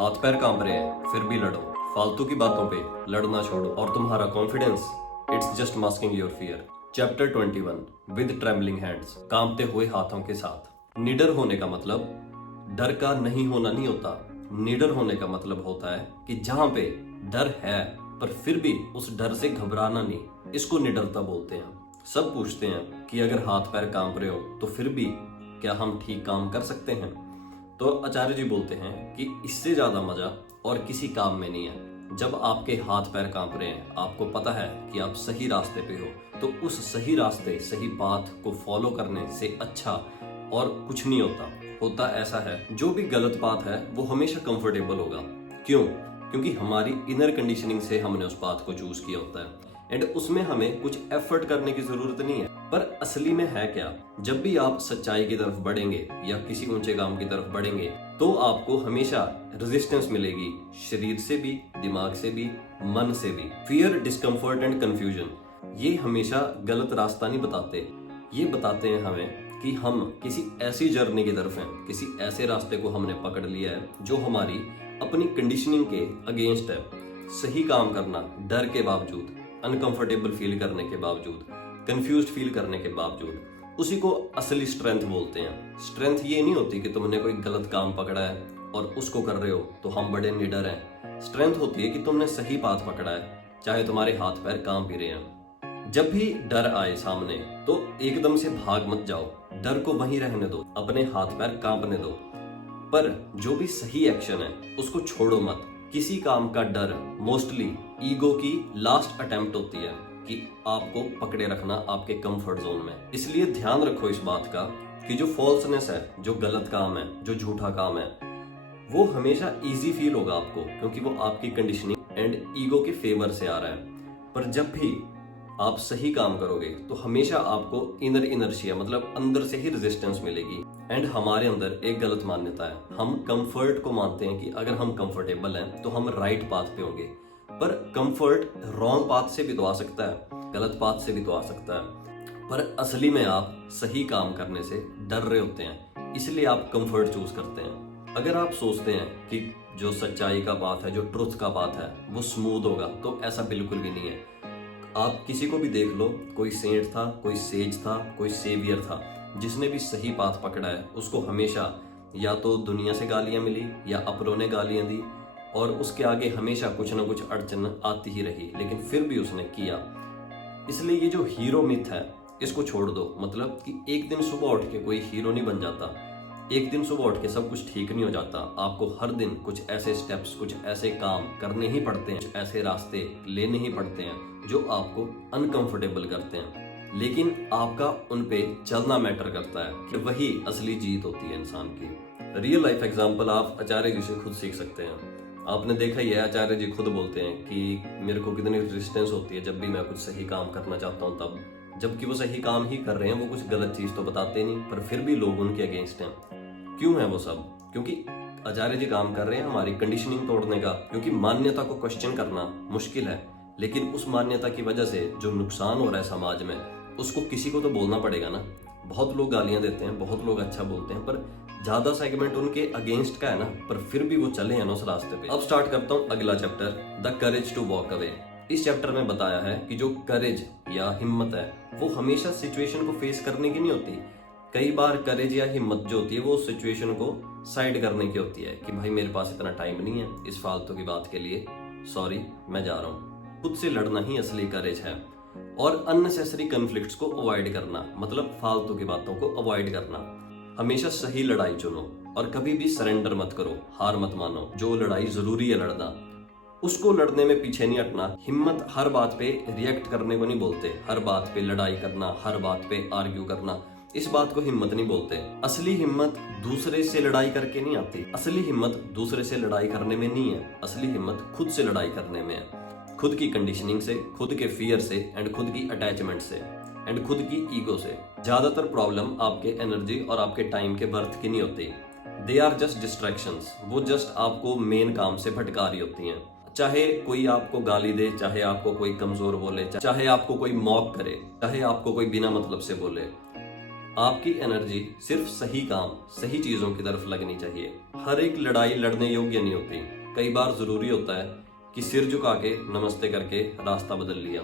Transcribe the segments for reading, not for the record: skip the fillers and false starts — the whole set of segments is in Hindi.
हाथ पैर कांप रहे हैं फिर भी लड़ो। फालतू की बातों पे लड़ना छोड़ो और तुम्हारा confidence it's just masking your fear. Chapter 21 with trembling hands, कांपते हुए हाथों के साथ। निडर होने का मतलब डर का नहीं होना नहीं होता। निडर होने का मतलब होता है कि जहां पे डर है पर फिर भी उस डर से घबराना नहीं, इसको निडरता बोलते हैं। सब पूछते हैं कि अगर हाथ पैर कांप रहे हो तो फिर भी क्या हम ठीक काम कर सकते हैं? तो आचार्य जी बोलते हैं कि इससे ज्यादा मजा और किसी काम में नहीं है। जब आपके हाथ पैर कांप रहे हैं, आपको पता है कि आप सही रास्ते पे हो, तो उस सही रास्ते सही पाथ को फॉलो करने से अच्छा और कुछ नहीं होता। होता ऐसा है, जो भी गलत पाथ है वो हमेशा कंफर्टेबल होगा। क्यों? क्योंकि हमारी इनर कंडीशनिंग से हमने उस पाथ को चूज किया होता है एंड उसमें हमें कुछ एफर्ट करने की जरूरत नहीं है। पर असली में है क्या? जब भी आप सच्चाई की तरफ बढ़ेंगे या किसी ऊंचे काम की तरफ बढ़ेंगे तो आपको हमेशा रेजिस्टेंस मिलेगी, शरीर से भी, दिमाग से भी, मन से भी। फियर, डिस्कम्फर्ट एंड कंफ्यूजन ये हमेशा गलत रास्ता नहीं बताते। ये बताते हैं हमें कि हम किसी ऐसी जर्नी की तरफ हैं, किसी ऐसे रास्ते को हमने पकड़ लिया है जो हमारी अपनी कंडीशनिंग के अगेंस्ट है। सही काम करना डर के बावजूद, अनकंफर्टेबल फील करने के बावजूद, कंफ्यूज्ड फील करने के बावजूद, उसी को असली स्ट्रेंथ बोलते हैं। स्ट्रेंथ ये नहीं होती कि तुमने कोई गलत काम पकड़ा है और उसको कर रहे हो तो हम बड़े निडर हैं। स्ट्रेंथ होती है कि तुमने सही पाथ पकड़ा है, चाहे तुम्हारे हाथ पैर कांप भी रहे हैं। जब भी डर आए सामने तो एकदम से भाग मत जाओ, डर को वहीं रहने दो, अपने हाथ पैर कांपने दो। पर जो भी सही एक्शन है उसको छोड़ो मत। किसी काम का डर मोस्टली ईगो की लास्ट अटेम्प्ट होती है कि आपको पकड़े रखना आपके कंफर्ट जोन में। इसलिए ध्यान रखो इस बात का कि जो फॉल्सनेस है, जो गलत काम है, जो झूठा काम है, वो हमेशा इजी फील होगा आपको, क्योंकि वो आपकी कंडीशनिंग एंड ईगो के फेवर से आ रहा है। पर जब भी आप सही काम करोगे तो हमेशा आपको इनर इनर्शिया मतलब अंदर से ही रेजिस्टेंस मिलेगी। एंड हमारे अंदर एक गलत मान्यता है, हम कंफर्ट को मानते हैं कि अगर हम कंफर्टेबल हैं तो हम राइट पाथ पे होंगे। पर कंफर्ट रॉन्ग पाथ से भी तो आ सकता है, गलत पाथ से भी तो आ सकता है। पर असली में आप सही काम करने से डर रहे होते हैं, इसलिए आप कंफर्ट चूज करते हैं। अगर आप सोचते हैं कि जो सच्चाई का पाथ है, जो ट्रुथ का पाथ है वो स्मूथ होगा, तो ऐसा बिल्कुल भी नहीं है। आप किसी को भी देख लो, कोई सेंट था, कोई सेज था, कोई सेवियर था, जिसने भी सही पाथ पकड़ा है उसको हमेशा या तो दुनिया से गालियां मिली या अपनों ने गालियां दी और उसके आगे हमेशा कुछ ना कुछ अड़चन आती ही रही, लेकिन फिर भी उसने किया। इसलिए ये जो हीरो मिथ है इसको छोड़ दो। मतलब कि एक दिन सुबह उठ के कोई हीरो नहीं बन जाता, एक दिन सुबह उठ के सब कुछ ठीक नहीं हो जाता। आपको हर दिन कुछ ऐसे स्टेप्स, कुछ ऐसे काम करने ही पड़ते हैं, कुछ ऐसे रास्ते लेने ही पड़ते हैं जो आपको अनकंफर्टेबल करते हैं, लेकिन आपका उन पे चलना मैटर करता है कि वही असली जीत होती है इंसान की। रियल लाइफ एग्जांपल आप आचार्य जी से खुद सीख सकते हैं। आपने देखा ही है, आचार्य जी खुद बोलते हैं कि मेरे को कितनी रेजिस्टेंस होती है जब भी मैं कुछ सही काम करना चाहता हूँ तब, जबकि वो सही काम ही कर रहे हैं, वो कुछ गलत चीज तो बताते नहीं, पर फिर भी लोग उनके अगेंस्ट हैं। क्यों है वो सब? क्योंकि आचार्य जी काम कर रहे हैं हमारी कंडीशनिंग तोड़ने का। क्योंकि मान्यता को क्वेश्चन करना मुश्किल है, लेकिन उस मान्यता की वजह से जो नुकसान हो रहा है समाज में, उसको किसी को तो बोलना पड़ेगा ना। बहुत लोग गालियां देते हैं, बहुत लोग अच्छा बोलते हैं, पर ज्यादा सेगमेंट उनके अगेंस्ट का है ना, पर फिर भी वो चले हैं ना उस रास्ते पे। अब स्टार्ट करता हूँ अगला chapter, the courage to walk away. इस चैप्टर में बताया है कि जो करेज या हिम्मत है वो हमेशा सिचुएशन को फेस करने की नहीं होती। कई बार करेज या हिम्मत जो होती है वो सिचुएशन को साइड करने की होती है कि भाई मेरे पास इतना टाइम नहीं है इस फालतू की बात के लिए, सॉरी मैं जा रहा हूँ। खुद से लड़ना ही असली करेज है। और अननेसेसरी कन्फ्लिक्ट्स को अवॉइड करना मतलब फालतू की बातों को अवॉइड करना। हमेशा सही लड़ाई चुनो और कभी भी सरेंडर मत करो, हार मत मानो। जो लड़ाई जरूरी है लड़ना, उसको लड़ने में पीछे नहीं हटना। हिम्मत हर बात पे रिएक्ट करने को नहीं बोलते, हर बात पे लड़ाई करना, हर बात पे आर्ग्यू करना, इस बात को हिम्मत नहीं बोलते। असली हिम्मत दूसरे से लड़ाई करके नहीं आती, असली हिम्मत दूसरे से लड़ाई करने में नहीं है, असली हिम्मत खुद से लड़ाई करने में है। खुद की कंडीशनिंग से, खुद के फियर से एंड खुद की अटैचमेंट से एंड खुद की ईगो से। ज्यादातर प्रॉब्लम आपके एनर्जी और आपके टाइम के बर्थ की नहीं होती, दे आर जस्ट डिस्ट्रैक्शंस। वो जस्ट आपको मेन काम से भटका रही होती हैं। चाहे कोई आपको गाली दे, चाहे आपको कोई कमजोर बोले, चाहे आपको कोई मॉक करे, चाहे आपको कोई बिना मतलब से बोले, आपकी एनर्जी सिर्फ सही काम, सही चीजों की तरफ लगनी चाहिए। हर एक लड़ाई लड़ने योग्य नहीं होती। कई बार जरूरी होता है कि सिर झुका के नमस्ते करके रास्ता बदल लिया,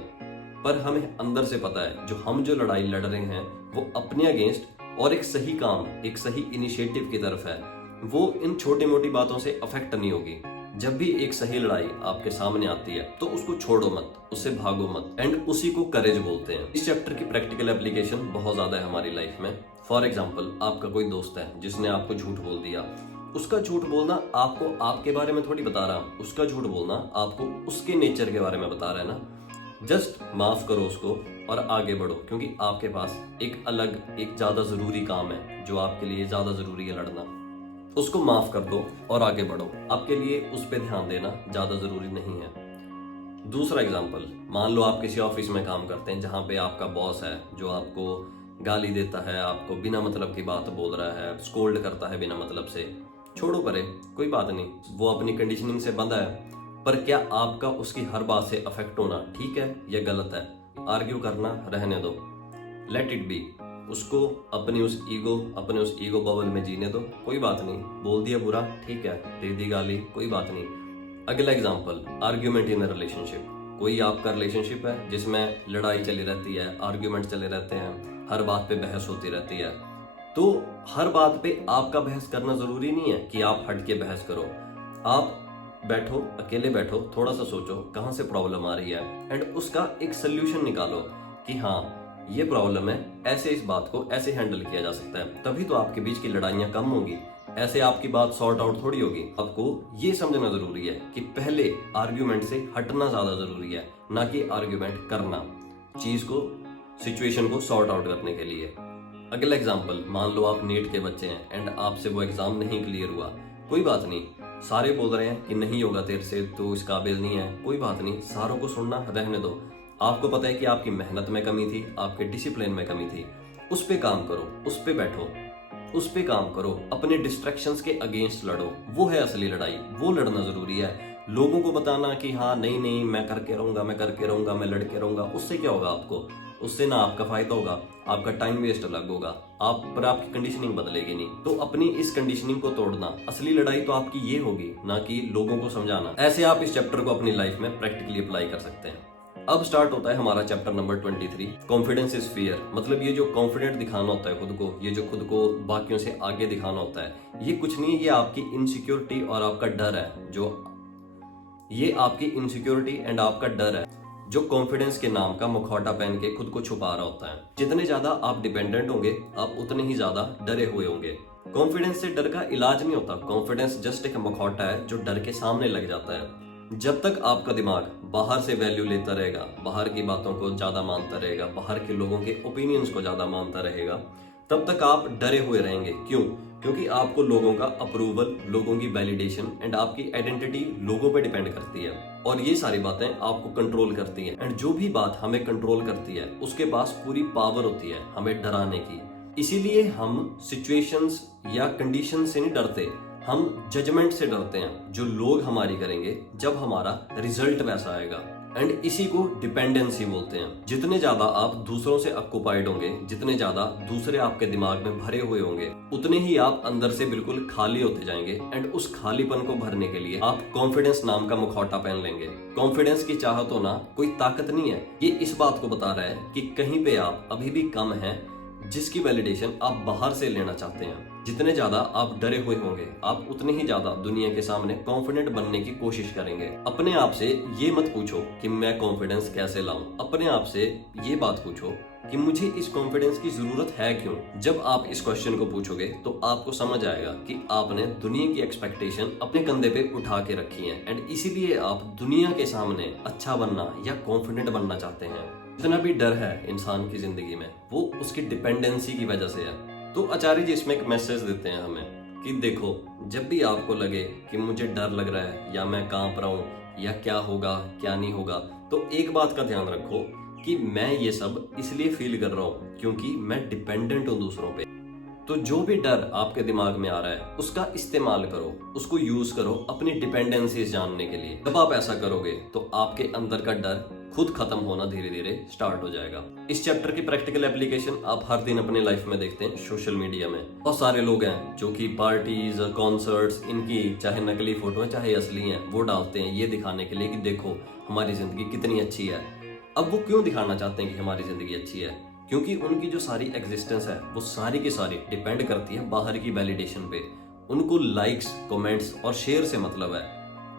पर हमें अंदर से पता है जो लड़ाई लड़ रहे हैं वो अपने अगेंस्ट और एक सही काम, एक सही इनिशिएटिव की तरफ है। वो इन छोटी मोटी बातों से अफेक्ट नहीं होगी। जब भी एक सही लड़ाई आपके सामने आती है तो उसको छोड़ो मत, उससे भागो मत, एंड उसी को करेज बोलते हैं। इस चैप्टर की प्रैक्टिकल एप्लीकेशन बहुत ज्यादा है हमारी लाइफ में। फॉर एग्जाम्पल, आपका कोई दोस्त है जिसने आपको झूठ बोल दिया। उसका झूठ बोलना आपको आपके बारे में थोड़ी बता रहा, उसका झूठ बोलना आपको उसके नेचर के बारे में बता रहा है ना। जस्ट माफ करो उसको और आगे बढ़ो, क्योंकि आपके पास एक अलग, एक ज्यादा जरूरी काम है जो आपके लिए ज्यादा जरूरी है लड़ना। उसको माफ कर दो और आगे बढ़ो। आपके लिए उस पर ध्यान देना ज्यादा जरूरी नहीं है। दूसरा एग्जाम्पल, मान लो आप किसी ऑफिस में काम करते हैं जहां पे आपका बॉस है जो आपको गाली देता है, आपको बिना मतलब की बात बोल रहा है, स्कोल्ड करता है बिना मतलब से। छोड़ो परे, कोई बात नहीं, वो अपनी कंडीशनिंग से बंधा है। पर क्या आपका उसकी हर बात से अफेक्ट होना ठीक है या गलत है? आर्ग्यू करना रहने दो, लेट इट बी। उसको अपने उस ईगो बबल में जीने दो, कोई बात नहीं। बोल दिया बुरा, ठीक है, दे दी गाली, कोई बात नहीं। अगला example, argument in a relationship. कोई आपका रिलेशनशिप है जिसमें लड़ाई चली रहती है, आर्ग्यूमेंट चले रहते हैं, हर बात पे बहस होती रहती है। तो हर बात पे आपका बहस करना जरूरी नहीं है कि आप हट के बहस करो। आप बैठो, अकेले बैठो, थोड़ा सा सोचो कहाँ से प्रॉब्लम आ रही है, एंड उसका एक सोल्यूशन निकालो कि हाँ ये प्रॉब्लम है, ऐसे इस बात को ऐसे हैंडल किया जा सकता है। तभी तो आपके बीच की लड़ाइयां कम होंगी। ऐसे आपकी बात सॉर्ट आउट थोड़ी होगी। आपको ये समझना जरूरी है कि पहले आर्ग्यूमेंट से हटना ज्यादा जरूरी है, ना कि आर्ग्यूमेंट करना चीज को, सिचुएशन को सॉर्ट आउट करने के लिए। अगला एग्जाम्पल, मान लो आप नीट के बच्चे हैं एंड आपसे वो एग्जाम नहीं क्लियर हुआ। कोई बात नहीं, सारे बोल रहे हैं कि नहीं होगा तेरे से, तो इस काबिल नहीं है, कोई बात नहीं, सारों को सुनना रहने दो। आपको पता है कि आपकी मेहनत में कमी थी, आपके डिसिप्लिन में कमी थी, उस पे काम करो, उस पे बैठो, उस पे काम करो, अपने डिस्ट्रैक्शंस के अगेंस्ट लड़ो। वो है असली लड़ाई, वो लड़ना जरूरी है। लोगों को बताना कि हाँ नहीं नहीं मैं करके रहूंगा, मैं करके रहूंगा, मैं लड़के रहूंगा, उससे क्या होगा आपको? उससे ना आपका फायदा होगा, आपका टाइम वेस्ट अलग होगा, आपकी कंडीशनिंग बदलेगी नहीं। तो अपनी इस कंडीशनिंग को तोड़ना, असली लड़ाई तो आपकी ये होगी, ना कि लोगों को समझाना। ऐसे आप इस चैप्टर को अपनी लाइफ में प्रैक्टिकली अप्लाई कर सकते हैं। अब स्टार्ट होता है हमारा chapter number 23, confidence is fear. मतलब ये जो कॉन्फिडेंट दिखाना होता है खुद को, ये जो खुद को बाकियों से आगे दिखाना होता है, ये कुछ नहीं है, ये आपकी इनसिक्योरिटी और आपका डर है। ये आपकी इनसिक्योरिटी एंड आपका डर है जो कॉन्फिडेंस के नाम का मुखौटा पहन के खुद को छुपा रहा होता है। जितने ज्यादा आप डिपेंडेंट होंगे, आप उतने ही ज्यादा डरे हुए होंगे। कॉन्फिडेंस से डर का इलाज नहीं होता। कॉन्फिडेंस जस्ट एक मुखौटा है जो डर के सामने लग जाता है। जब तक आपका दिमाग बाहर से वैल्यू लेता रहेगा, बाहर की बातों को ज्यादा मानता रहेगा, बाहर के लोगों के ओपिनियंस को ज्यादा मानता रहेगा, तब तक आप डरे हुए रहेंगे। क्यों? क्योंकि आपको लोगों का अप्रूवल, लोगों की वैलिडेशन एंड आपकी आइडेंटिटी लोगों पे डिपेंड करती है, और ये सारी बातें आपको कंट्रोल करती हैं। एंड जो भी बात हमें कंट्रोल करती है उसके पास पूरी पावर होती है हमें डराने की। इसीलिए हम सिचुएशंस या कंडीशन से नहीं डरते, हम जजमेंट से डरते हैं जो लोग हमारी करेंगे जब हमारा रिजल्ट वैसा आएगा। एंड इसी को डिपेंडेंसी बोलते हैं। जितने ज्यादा आप दूसरों से ऑक्युपाइड होंगे, जितने ज्यादा दूसरे आपके दिमाग में भरे हुए होंगे, उतने ही आप अंदर से बिल्कुल खाली होते जाएंगे। एंड उस खालीपन को भरने के लिए आप कॉन्फिडेंस नाम का मुखौटा पहन लेंगे। कॉन्फिडेंस की चाहत होना कोई ताकत नहीं है, ये इस बात को बता रहा है कि कहीं पे आप अभी भी कम हैं, जिसकी वैलिडेशन आप बाहर से लेना चाहते हैं। जितने ज्यादा आप डरे हुए होंगे, आप उतने ही ज्यादा दुनिया के सामने कॉन्फिडेंट बनने की कोशिश करेंगे। अपने आप से ये मत पूछो कि मैं कॉन्फिडेंस कैसे लाऊं, अपने आप से ये बात पूछो कि मुझे इस कॉन्फिडेंस की जरूरत है क्यों। जब आप इस क्वेश्चन को पूछोगे तो आपको समझ आएगा कि आपने दुनिया की एक्सपेक्टेशन अपने कंधे पे उठा के रखी है, एंड इसीलिए आप दुनिया के सामने अच्छा बनना या कॉन्फिडेंट बनना चाहते हैं। जितना भी डर है इंसान की जिंदगी में, वो उसकी डिपेंडेंसी की वजह से है। तो आचार्य जी इसमें एक मैसेज देते हैं हमें कि देखो, जब भी आपको लगे कि मुझे डर लग रहा है या मैं कांप रहा हूँ या क्या होगा क्या नहीं होगा, तो एक बात का ध्यान रखो कि मैं ये सब इसलिए फील कर रहा हूँ क्योंकि मैं डिपेंडेंट हूँ दूसरों पे। तो जो भी डर आपके दिमाग में आ रहा है उसका इस्तेमाल करो, उसको यूज करो अपनी डिपेंडेंसीज जानने के लिए। जब आप ऐसा करोगे तो आपके अंदर का डर खुद खत्म होना धीरे धीरे स्टार्ट हो जाएगा। इस चैप्टर की प्रैक्टिकल एप्लीकेशन आप हर दिन अपने लाइफ में देखते हैं। सोशल मीडिया में बहुत सारे लोग हैं जो कि पार्टीज, कॉन्सर्ट्स, इनकी चाहे नकली फोटो है चाहे असली हैं, वो डालते हैं ये दिखाने के लिए कि देखो हमारी जिंदगी कितनी अच्छी है। अब वो क्यों दिखाना चाहते हैं कि हमारी जिंदगी अच्छी है? क्योंकि उनकी जो सारी एग्जिस्टेंस है वो सारी की सारी डिपेंड करती है बाहर की वैलिडेशन पे। उनको लाइक्स, कमेंट्स और शेयर से मतलब है।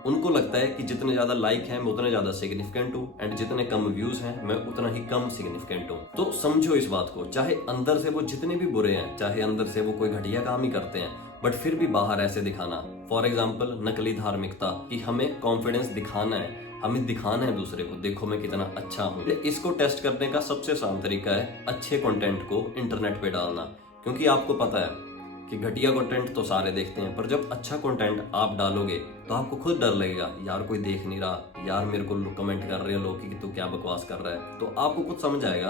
उनको लगता है कि जितने ज्यादा लाइक हैं मैं उतने ज्यादा सिग्निफिकेंट हूँ, एंड जितने कम व्यूज हैं मैं उतना ही कम सिग्निफिकेंट हूँ। तो समझो इस बात को, चाहे अंदर से वो जितने भी बुरे हैं, चाहे अंदर से वो कोई घटिया काम ही करते हैं, बट फिर भी बाहर ऐसे दिखाना। फॉर एग्जाम्पल नकली धार्मिकता, कि हमें कॉन्फिडेंस दिखाना है, हमें दिखाना है दूसरे को, देखो मैं कितना अच्छा हूँ। इसको टेस्ट करने का सबसे आसान तरीका है अच्छे कंटेंट को इंटरनेट पे डालना। क्योंकि आपको पता है कि घटिया कंटेंट तो सारे देखते हैं, पर जब अच्छा कंटेंट आप डालोगे तो आपको खुद डर लगेगा, यार कोई देख नहीं रहा, यार मेरे को कमेंट कर रहे हैं लोग कि तू क्या बकवास कर रहा है। तो आपको खुद समझ आएगा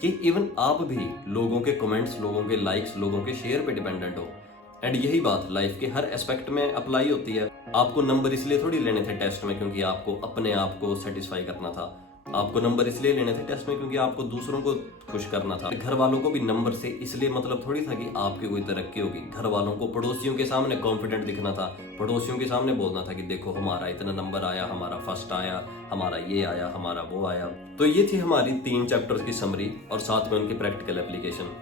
कि इवन आप भी लोगों के कमेंट्स, लोगों के लाइक्स, लोगों के शेयर पे डिपेंडेंट हो। एंड यही बात लाइफ के हर एस्पेक्ट में अप्लाई होती है। आपको नंबर इसलिए थोड़ी लेने थे टेस्ट में क्योंकि आपको अपने आप को सेटिस्फाई करना था। आपको नंबर इसलिए लेने थे टेस्ट में क्योंकि आपको दूसरों को खुश करना था। घर वालों को भी नंबर से इसलिए मतलब थोड़ी था कि आपकी कोई तरक्की होगी। घर वालों को पड़ोसियों के सामने कॉन्फिडेंट दिखना था, पड़ोसियों के सामने बोलना था कि देखो हमारा इतना नंबर आया, हमारा फर्स्ट आया, हमारा ये आया, हमारा वो आया। तो ये थी हमारी 3 चैप्टर्स की समरी और साथ में उनकी प्रैक्टिकल एप्लीकेशन।